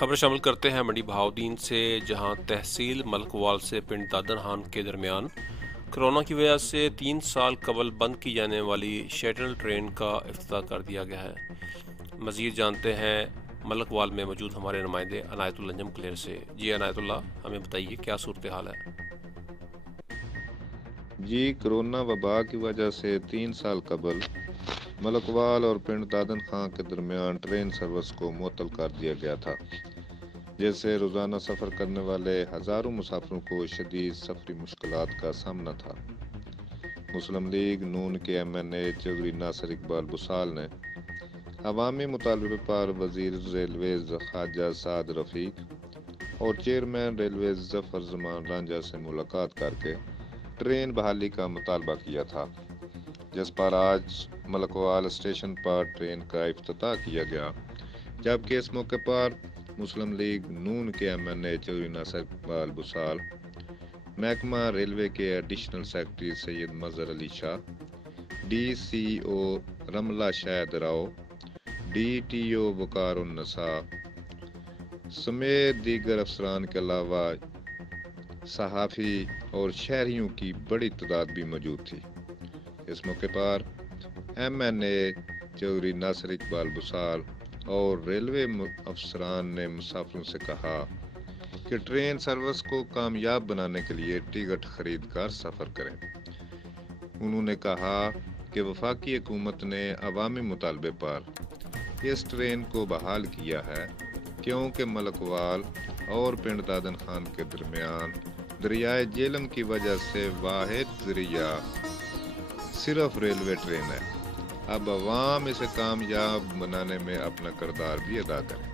خبر شامل کرتے ہیں منڈی بہاؤدین سے، جہاں تحصیل ملکوال سے پنڈ دادن خان کے درمیان کرونا کی وجہ سے 3 سال قبل بند کی جانے والی شٹل ٹرین کا افتتاح کر دیا گیا ہے۔ مزید جانتے ہیں ملک وال میں موجود ہمارے نمائندے عنایت اللہ نجم کلیر سے۔ جی عنایت اللہ، ہمیں بتائیے کیا صورتحال ہے؟ جی، کرونا وبا کی وجہ سے 3 سال قبل ملکوال اور پنڈ دادن خان کے درمیان ٹرین سروس کو معطل کر دیا گیا تھا، جس سے روزانہ سفر کرنے والے ہزاروں مسافروں کو شدید سفری مشکلات کا سامنا تھا۔ مسلم لیگ نون کے ایم این اے چودھری ناصر اقبال بسال نے عوامی مطالبے پر وزیر ریلویز خواجہ سعد رفیق اور چیئرمین ریلویز ظفر زمان رانجھا سے ملاقات کر کے ٹرین بحالی کا مطالبہ کیا تھا، جس پر آج ملکوال اسٹیشن پر ٹرین کا افتتاح کیا گیا، جبکہ اس موقع پر مسلم لیگ نون کے ایم این اے چودھری ناصر اقبال بسال، محکمہ ریلوے کے ایڈیشنل سیکرٹری سید مظہر علی شاہ، ڈی سی او رملہ شاہد راؤ، ڈی ٹی او وقار النساء سمیت دیگر افسران کے علاوہ صحافی اور شہریوں کی بڑی تعداد بھی موجود تھی۔ اس موقع پر ایم این اے چودھری ناصر اقبال بسال اور ریلوے افسران نے مسافروں سے کہا کہ ٹرین سروس کو کامیاب بنانے کے لیے ٹکٹ خرید کر سفر کریں۔ انہوں نے کہا کہ وفاقی حکومت نے عوامی مطالبے پر اس ٹرین کو بحال کیا ہے، کیونکہ ملکوال اور پنڈ دادن خان کے درمیان دریائے جہلم کی وجہ سے واحد ذریعہ صرف ریلوے ٹرین ہے۔ اب عوام اسے کامیاب بنانے میں اپنا کردار بھی ادا کریں۔